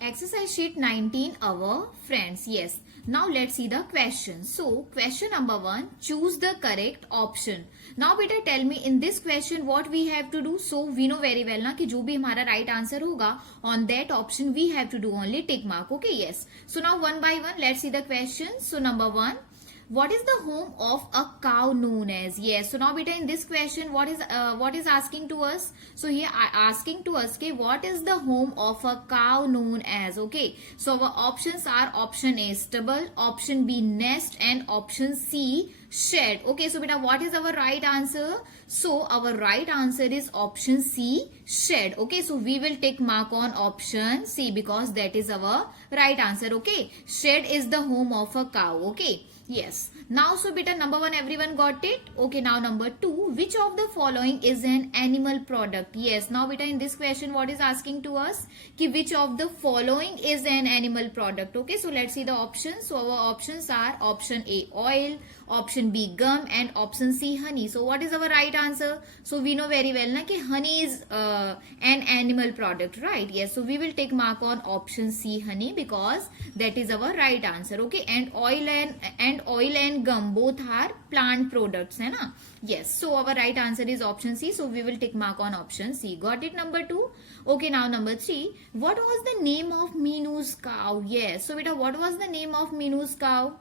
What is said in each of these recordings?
Exercise sheet 19, our friends. Yes. Now let's see the question. So question number 1, choose the correct option. Now beta tell me in this question what we have to do. So we know very well ना कि जो भी हमारा right answer होगा on that option we have to do only tick mark. Okay, yes. So now one by one let's see the question. So number 1, what is the home of a cow known as? Yes. So now beta in this question what is asking to us? So here asking to us कि what is the home of a cow known as? Okay. So our options are option A stubble, option B nest, and option C shed. Okay. So beta what is our right answer? So our right answer is option C shed. Okay. So we will take mark on option C because that is our right answer. Okay. Shed is the home of a cow. Okay. Yes. Now, so beta number 1 everyone got it. Okay. Now number 2, which of the following is an animal product? Yes. Now beta in this question what is asking to us? Ki which of the following is an animal product? Okay. So let's see the options. So our options are option A oil, option B gum, and option C honey. So what is our right answer? So we know very well na ki honey is an animal product, right? Yes. So we will take mark on option C honey because that is our right answer. Okay. And oil and gum both are plant products है ना. Yes. So our right answer is option C. So we will take mark on option C. Got it number 2. Okay. Now number 3. What was the name of Minu's cow? Yes. So beta what was the name of Minu's cow?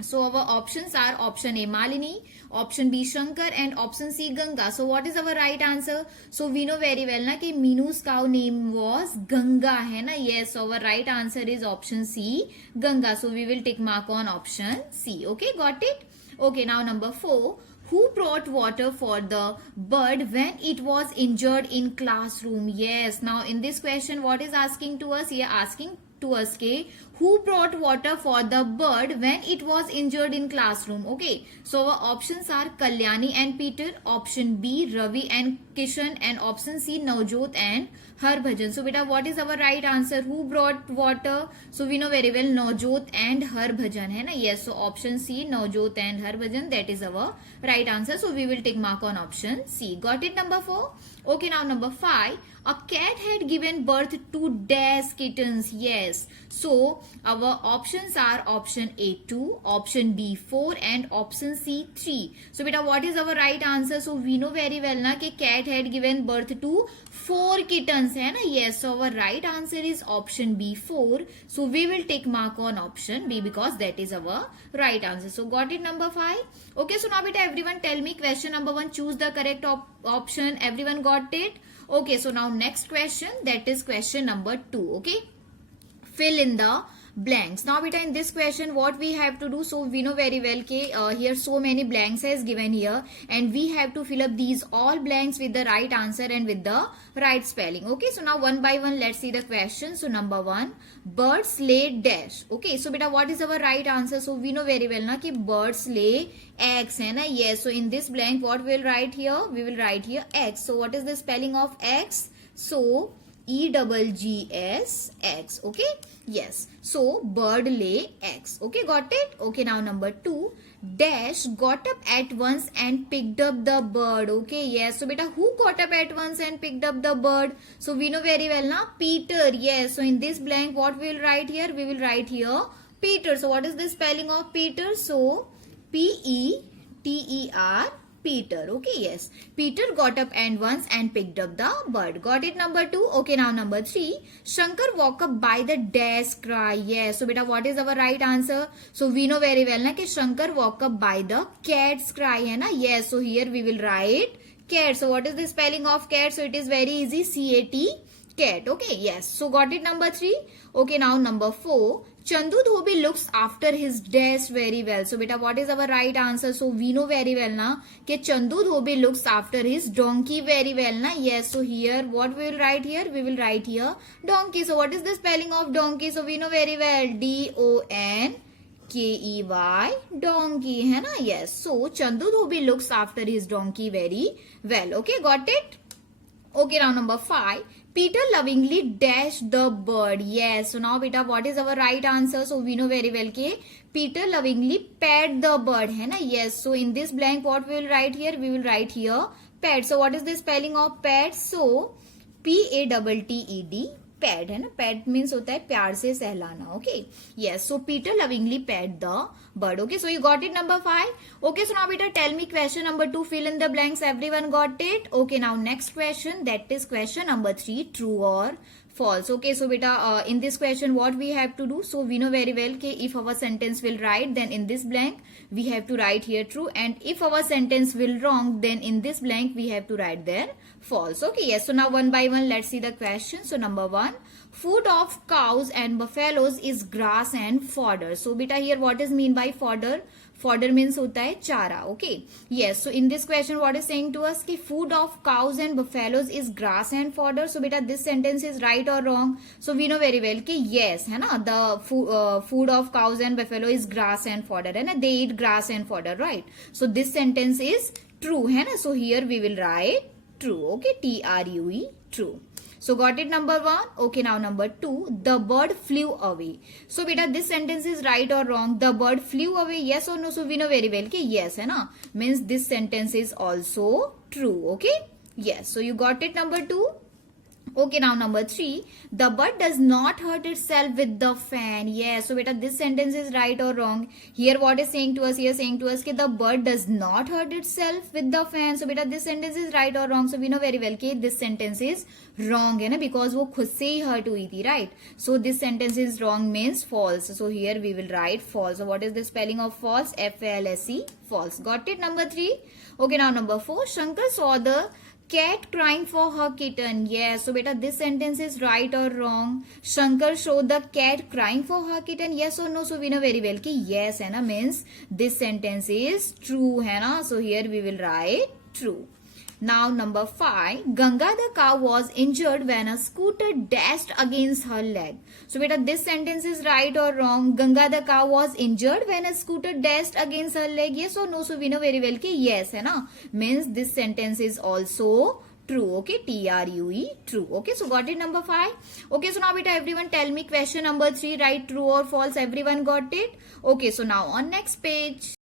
So our options are option A Malini, option B Shankar, and option C Ganga. So what is our right answer? So we know very well na कि Minu's cow name was Ganga है ना. Yes, so our right answer is option C Ganga. So we will take mark on option C. Okay, got it? Okay, now number 4. Who brought water for the bird when it was injured in classroom? Yes. Now in this question what is asking to us? Here asking to us ke who brought water for the bird when it was injured in classroom? Okay, so our options are Kalyani and Peter, option B Ravi and Kishan, and option C Navjot and Harbhajan. So beta what is our right answer? Who brought water? So we know very well Navjot and Harbhajan hai na. Yes, so option C Navjot and Harbhajan, that is our right answer. So we will take mark on option C. Got it number 4? Okay, now number 5. A cat had given birth to dash kittens. Yes. So our options are option A 2, option B 4, and option C 3. So beta what is our right answer? So we know very well na कि cat had given birth to 4 kittens है ना. Yes. So our right answer is option B 4. So we will take mark on option B because that is our right answer. So got it number 5. Okay. So now beta everyone tell me question number 1. Choose the correct option. Everyone got it? Okay, so now next question, that is question number 2. Okay, fill in the blanks. Now beta in this question what we have to do? So we know very well कि here so many blanks is given here and we have to fill up these all blanks with the right answer and with the right spelling. Okay, so now one by one let's see the question. So number 1, birds lay dash. Okay, so beta what is our right answer? So we know very well na कि birds lay eggs है ना. Yes, so in this blank what we will write here? We will write here eggs. So what is the spelling of eggs? So EGGS eggs. Okay, yes, so bird lay eggs. Okay, got it? Okay, now number 2, dash got up at once and picked up the bird. Okay, yes, so beta who got up at once and picked up the bird? So we know very well na Peter. Yes, so in this blank what we will write here? We will write here Peter. So what is the spelling of Peter? So PETER Peter. Okay, yes, Peter got up and once and picked up the bird. Got it number 2? Okay, now number 3, Shankar walk up by the dash cry. Yes, so beta what is our right answer? So we know very well na कि Shankar walk up by the cat's cry है ना. Yes, so here we will write cat. So what is the spelling of cat? So it is very easy, CAT cat. Okay, yes, so got it number 3. Okay, now number 4, Chandu Dhobi looks after his dash very well. So beta what is our right answer? So we know very well na कि Chandu Dhobi looks after his donkey very well na. Yes, so here what we will write here? We will write here donkey. So what is the spelling of donkey? So we know very well DONKEY donkey है ना. Yes, so Chandu Dhobi looks after his donkey very well. Okay, got it? Okay, now number 5, Peter lovingly dashed the bird. Yes, so now beta what is our right answer? So we know very well कि Peter lovingly pet the bird है ना. Yes, so in this blank what we will write here? We will write here pet. So what is the spelling of pet? So PATTED pat है ना, pat means होता है प्यार से सहलाना. Okay, yes. So Peter lovingly pat the bird. Okay, so you got it number 5. Okay, so now beta tell me question number 2, fill in the blanks. Everyone got it? Okay, now next question, that is question number 3, true or false. Okay, so beta in this question what we have to do, so we know very well कि if our sentence will right, then in this blank we have to write here true, and if our sentence will wrong, then in this blank we have to write there false. Okay, yes. So now one by one let's see the question. So number 1, food of cows and buffaloes is grass and fodder. So beta here what is mean by fodder? Fodder means होता है चारा. Okay, yes. So in this question what is saying to us कि food of cows and buffaloes is grass and fodder. So beta this sentence is right or wrong? So we know very well कि yes है ना, the food of cows and buffalo is grass and fodder है ना, they eat grass and fodder, right? So this sentence is true है ना. So here we will write true. Okay, TRUE, true. So got it number 1. Okay, now number 2, the bird flew away. So beta this sentence is right or wrong? The bird flew away, yes or no? So we know very well कि yes है ना, means this sentence is also true. Okay, yes. So you got it number 2. Okay, now number 3, the bird does not hurt itself with the fan. Yes, so beta this sentence is right or wrong? Here what is saying to us? Here saying to us कि the bird does not hurt itself with the fan. So beta this sentence is right or wrong? So we know very well कि this sentence is wrong है ना, because वो खुद से ही hurt हुई थी, right? So this sentence is wrong means false. So here we will write false. So what is the spelling of false? FALSE, false. Got it number 3. Okay, now number 4, Shankar saw the cat crying for her kitten. Yes, so beta this sentence is right or wrong? Shankar showed the cat crying for her kitten, yes or no? So we know very well कि yes है ना, means this sentence is true है ना. So here we will write true. Now number 5, Ganga the cow was injured when a scooter dashed against her leg. So beta this sentence is right or wrong? Ganga the cow was injured when a scooter dashed against her leg, yes or no? So we know very well कि yes है ना, means this sentence is also true. Okay, TRUE, true. Okay, so got it number 5. Okay, so now beta everyone tell me question number 3, write true or false. Everyone got it? Okay, so now on next page.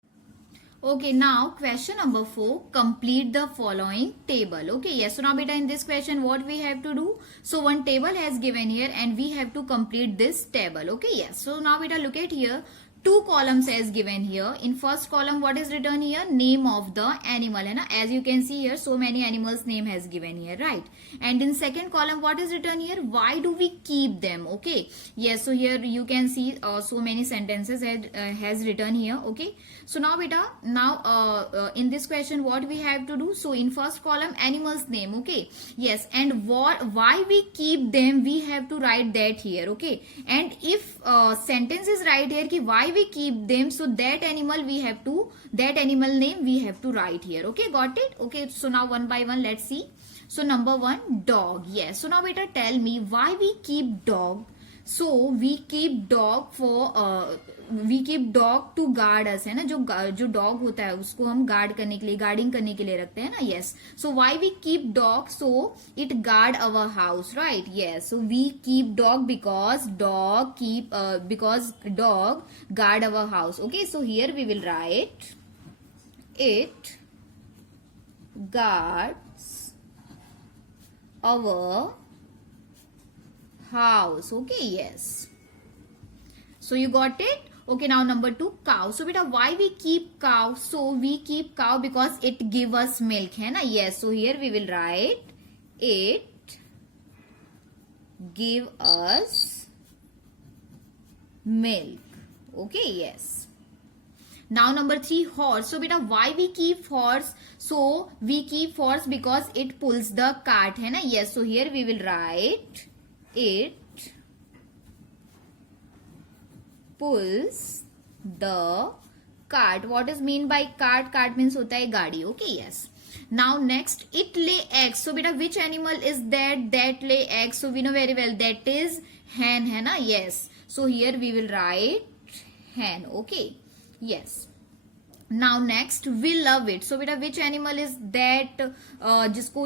Okay, now question number 4, complete the following table. Okay, yes. So now beta in this question what we have to do? So one table has given here and we have to complete this table. Okay, yes. So now beta look at here. 2 columns as given here. In first column what is written here? Name of the animal है ना. As you can see here, so many animals name has given here, right? And in second column what is written here? Why do we keep them? Okay, yes. So here you can see so many sentences has written here. Okay, so now beta, now in this question what we have to do? So in first column animals name. Okay, yes, and why we keep them we have to write that here. Okay, and if sentence is right here कि why we keep them, so that animal we have to, that animal name we have to write here. Okay, got it? Okay, so now one by one let's see. So number 1, dog. Yes, so now beta tell me why we keep dog. So we keep dog for we keep dog to guard us है ना, जो dog होता है उसको हम guard करने के लिए, guarding करने के लिए रखते हैं ना. Yes, so why we keep dog? So it guard our house, right? Yes, so we keep dog because dog guard our house. Okay, so here we will write it guards our house. Okay, yes. So you got it? Okay, now number 2, cow. So beta why we keep cow? So we keep cow because it give us milk है ना. Yes, so here we will write it give us milk. Okay, yes. Now number 3, horse. So beta why we keep horse? So we keep horse because it pulls the cart है ना. Yes, so here we will write it pulls the cart. What is mean by cart? Cart means होता है गाड़ी. Okay, yes. Now next, it lay eggs. So beta which animal is that lay eggs? So we know very well that is hen है ना. Yes, so here we will write hen. Okay, yes. Now next, we love it. So beta which animal is that जिसको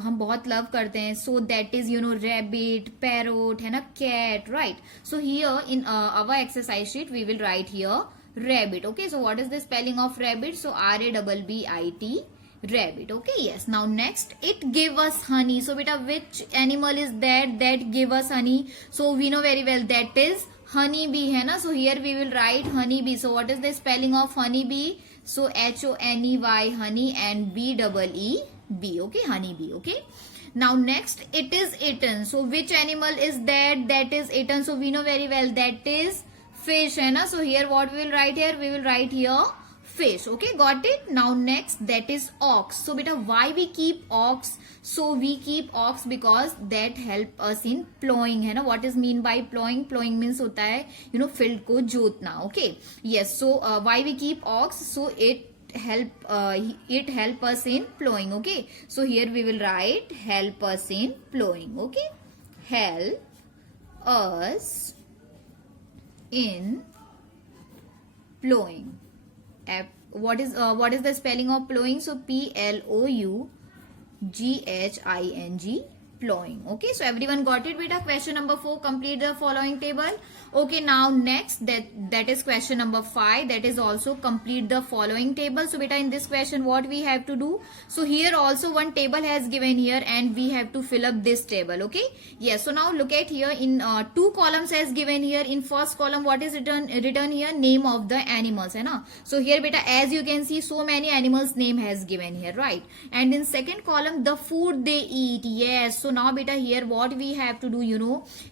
हम बहुत love करते हैं? So that is rabbit, parrot है ना, cat, right? So here in our exercise sheet we will write here rabbit. Okay, so what is the spelling of rabbit? So RABBIT, Rabbit. Okay, yes. Now next, it give us honey. So beta, which animal is that give us honey? So we know very well that is honey bee hai na. So here we will write honey bee. So what is the spelling of honey bee? So HONEY honey and BEE okay, honey bee. Okay. Now next, it is eaten. So which animal is that is eaten? So we know very well that is fish hai na. So here what we will write here? We will write here fish. Okay, got it. Now next, that is ox. So beta, why we keep ox? So we keep ox because that help us in plowing है ना. What is mean by plowing? Plowing means होता है field को जोतना. Okay, yes. So why we keep ox? So it help us in plowing. Okay, so here we will write help us in plowing. Okay, help us in plowing. What is the spelling of plowing? So PLOUGHING, plowing. Okay, so everyone got it beta. Question number 4, complete the following table. Okay, now next, that is question number 5, that is also complete the following table. So beta, in this question what we have to do? So here also one table has given here and we have to fill up this table. Okay, yes. So now look at here, in 2 columns as given here. In first column what is written here? Name of the animals hai na. So here beta, as you can see, so many animals name has given here, right? And in second column, the food they eat. Yes. So now beta, here what we have to do,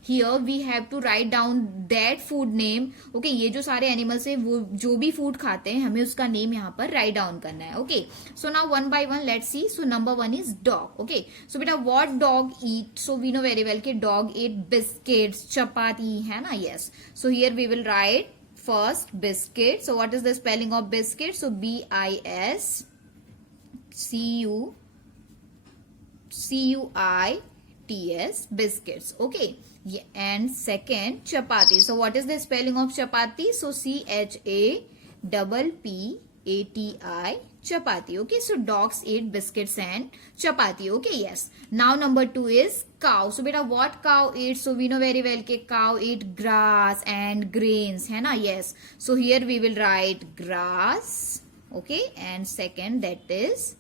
here we have to write down that food name. Okay, ये जो सारे animals है वो जो भी food खाते हैं हमें उसका name यहाँ पर write down करना है. Okay, so now one by one let's see. So number 1 is dog. Okay, so beta, what dog eat? So we know very well कि dog eat biscuits, chapati है ना. Yes, so here we will write first biscuit. So what is the spelling of biscuit? So BISCUITS, biscuits. Okay, yeah. And second, chapati. So what is the spelling of chapati? So CHAPPATI, chapati. Okay, so dogs eat biscuits and chapati. Okay, yes. Now number 2 is cow. So beta, what cow eats? So we know very well that cow eat grass and grains hai na. Yes, so here we will write grass. Okay, and second, that is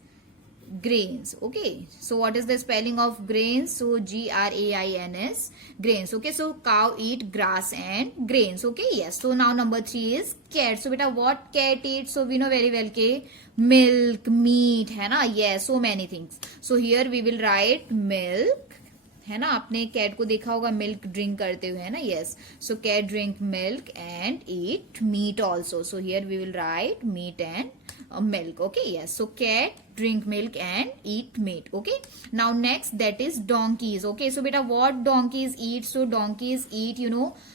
grains. Okay, so what is the spelling of grains? So GRAINS, grains. Okay, so cow eat grass and grains. Okay, yes. So now number 3 is cat. So beta, what cat eats? So we know very well ke milk, meat है ना. Yes, so many things. So here we will write milk है ना. आपने cat को देखा होगा milk drink करते हुए है ना. Yes, so cat drink milk and eat meat also. So here we will write meat and milk. Okay, yes. So cat drink milk and eat meat. Okay, now next, that is donkeys. Okay, so beta, what donkeys eat? So donkeys eat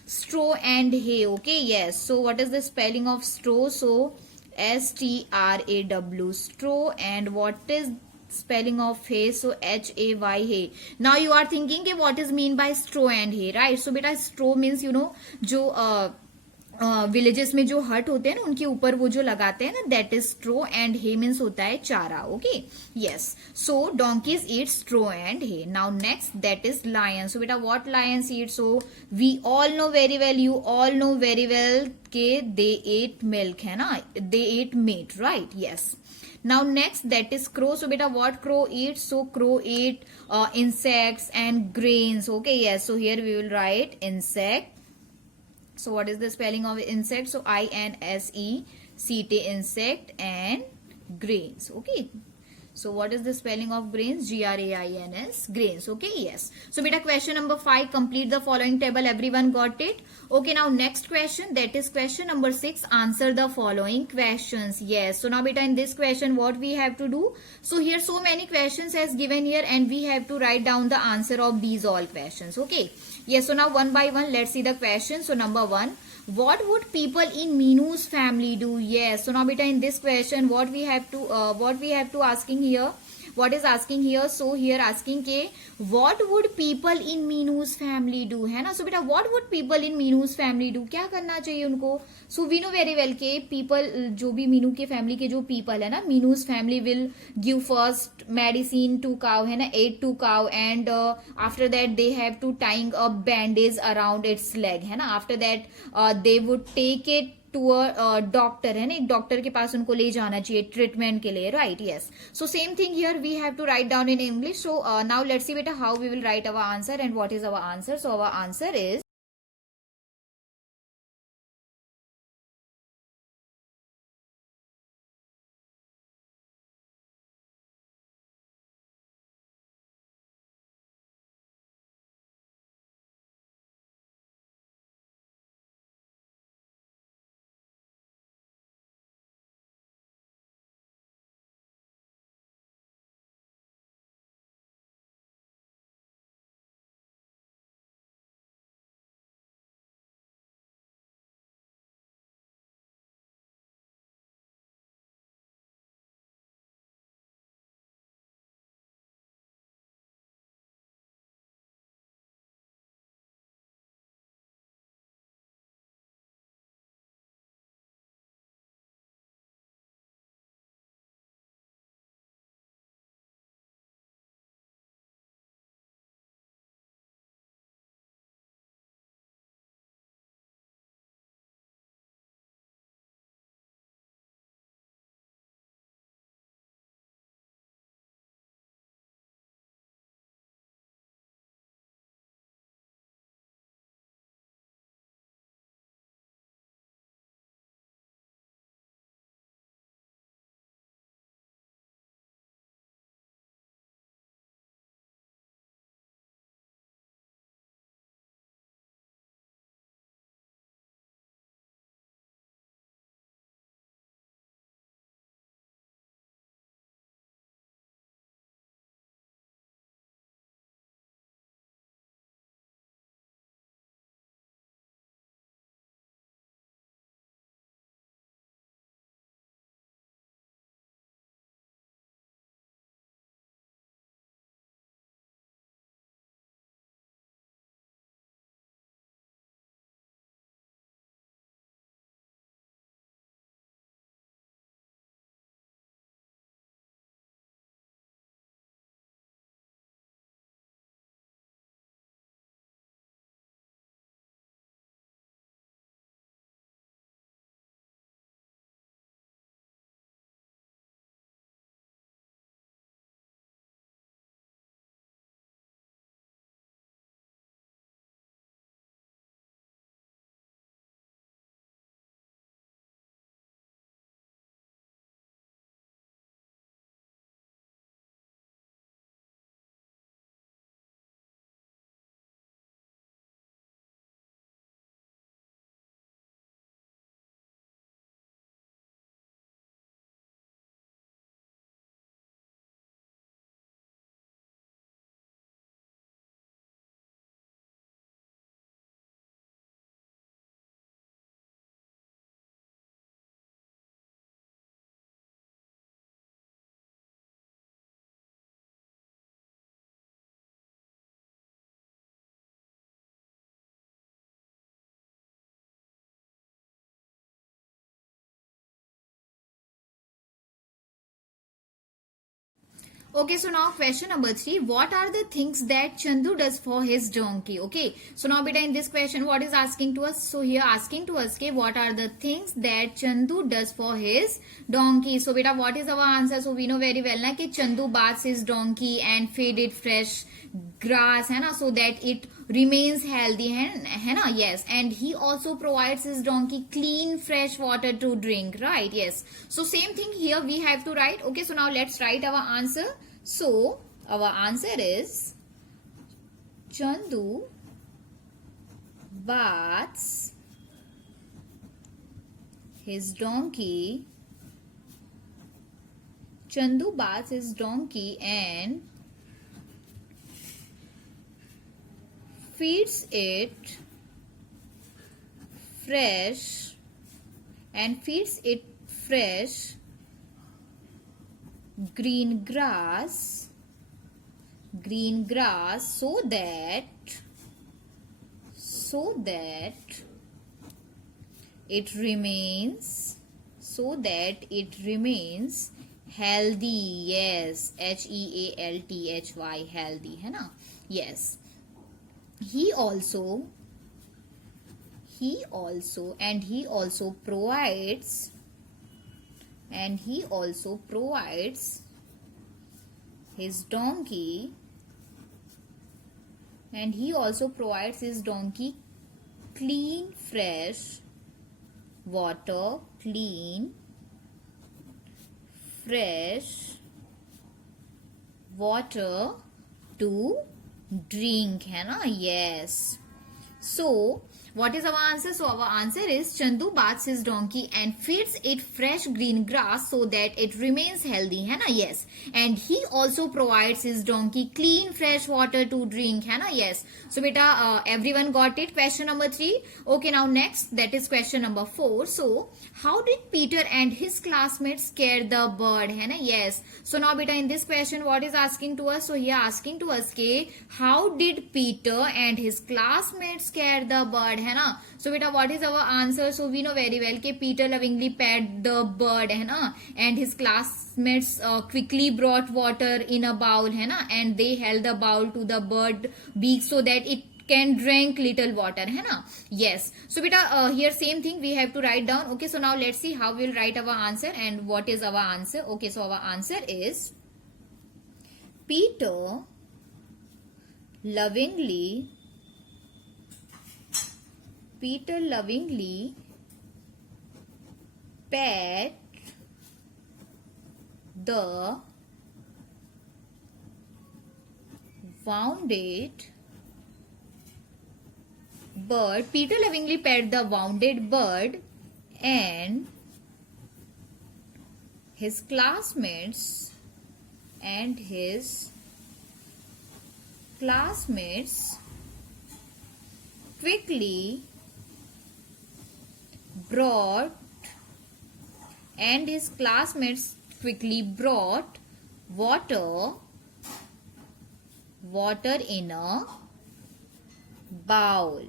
straw and hay. Okay, yes. So what is the spelling of straw? So STRAW, straw. And what is spelling of hay? So HAY, hay. Now you are thinking कि what is mean by straw and hay, right? So beta, straw means जो villages में जो हट होते हैं ना उनके ऊपर वो जो लगाते हैं ना, that is straw. And hay means होता है चारा. Okay, yes. So donkeys eat straw and hay. Now next, that is lion. So बेटा, what lions eat? So we all know very well, you all know very well के they eat milk है ना, they eat meat, right? Yes. Now next, that is crow. So beta, what crow eats? So crow eat insects and grains. Okay, yes. So here we will write insect. So what is the spelling of insect? So INSECT, insect, and grains. Okay. So what is the spelling of grains? GRAINS, grains. Okay, yes. So beta, question number 5, complete the following table. Everyone got it? Okay, now next question, that is question number 6, answer the following questions. Yes. So now beta, in this question what we have to do? So here so many questions as given here and we have to write down the answer of these all questions. Okay. Yes. So now one by one let's see the question. So number 1, what would people in Minu's family do? Yes. So now beta, in this question what we have to asking here, what is asking here? So here asking ke what would people in Minu's family do है ना. So beta, what would people in Minu's family do? क्या करना चाहिए उनको? So we know very well के people, जो भी मीनू के फैमिली के जो people है ना, Minu's family will give first medicine to cow है ना, aid to cow, and after that they have to tying a bandage around its leg है ना. After that they would take it to a doctor, है ना, एक doctor के पास उनको ले जाना चाहिए ट्रीटमेंट के लिए, right, yes. So same thing here we have to write down in English. So now let's see बेटा how we will write our answer and what is our answer. So our answer is okay. So now question number 3. What are the things that Chandu does for his donkey? Okay. So now beta in this question what is asking to us? So here asking to us okay, what are the things that Chandu does for his donkey? So beta what is our answer? So we know very well na कि Chandu baths his donkey and feed it fresh grass है ना, so that it remains healthy है ना, yes. And he also provides his donkey clean fresh water to drink, right, yes. So same thing here we have to write. Okay, so now let's write our answer. So our answer is Chandu baths his donkey. Chandu baths his donkey and feeds it fresh green grass so that it remains healthy. Yes, healthy healthy है ना, yes. He also he also provides his donkey clean fresh water to drink, है ना? Yes. So, what is our answer? So, our answer is Chandu baths his donkey and feeds it fresh green grass so that it remains healthy, है ना? Yes. And he also provides his donkey clean fresh water to drink, है ना? Yes. So, beta, everyone got it? Question number 3. Okay, now next, that is question number 4. So, how did Peter and his classmates scare the bird, है ना? Yes. So, now beta, in this question, what is asking to us? So, here asking to us ke, how did Peter and his classmates scare the bird, है ना? So, beta, what is our answer? So, we know very well ke Peter lovingly pet the bird, है ना? And his classmates quickly brought water in a bowl, है ना? And they held the bowl to the bird beak so that it can drink little water, है ना? Yes. So, beta, here same thing we have to write down. Okay, so now let's see how we'll write our answer and what is our answer. Okay, so our answer is Peter lovingly pet the wounded bird. Peter lovingly pet the wounded bird and his classmates quickly brought water in a bowl.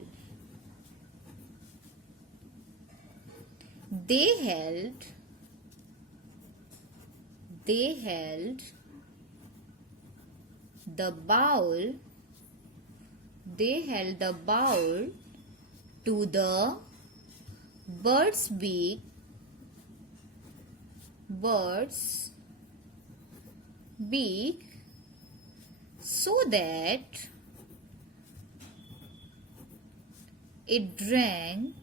They held the bowl to the bird's beak so that it drank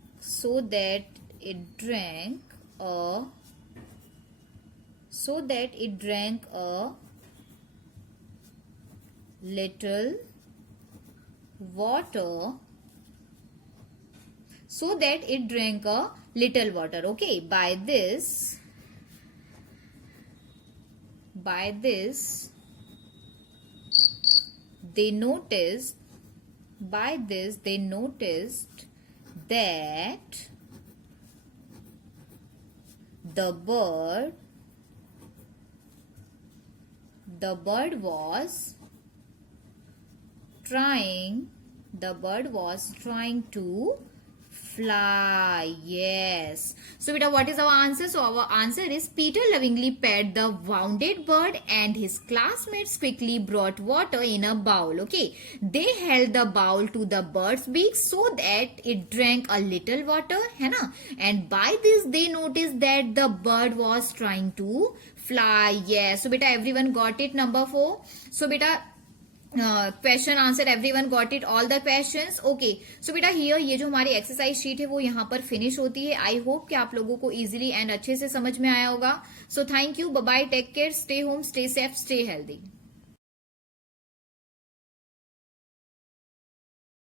a little water. Okay, by this they noticed that the bird was trying to fly. Yes. So, beta, what is our answer? So, our answer is Peter lovingly pet the wounded bird and his classmates quickly brought water in a bowl. Okay. They held the bowl to the bird's beak so that it drank a little water, है ना? And by this they noticed that the bird was trying to fly. Yes. So, beta, everyone got it, number 4. So, beta, question answer everyone got it all the questions. Okay, so बेटा here ये जो हमारी exercise sheet है वो यहाँ पर finish होती है. आई होप कि आप लोगों को इजीली एंड अच्छे से समझ में आया होगा. So thank you, bye bye, take care, stay home, stay safe, stay healthy.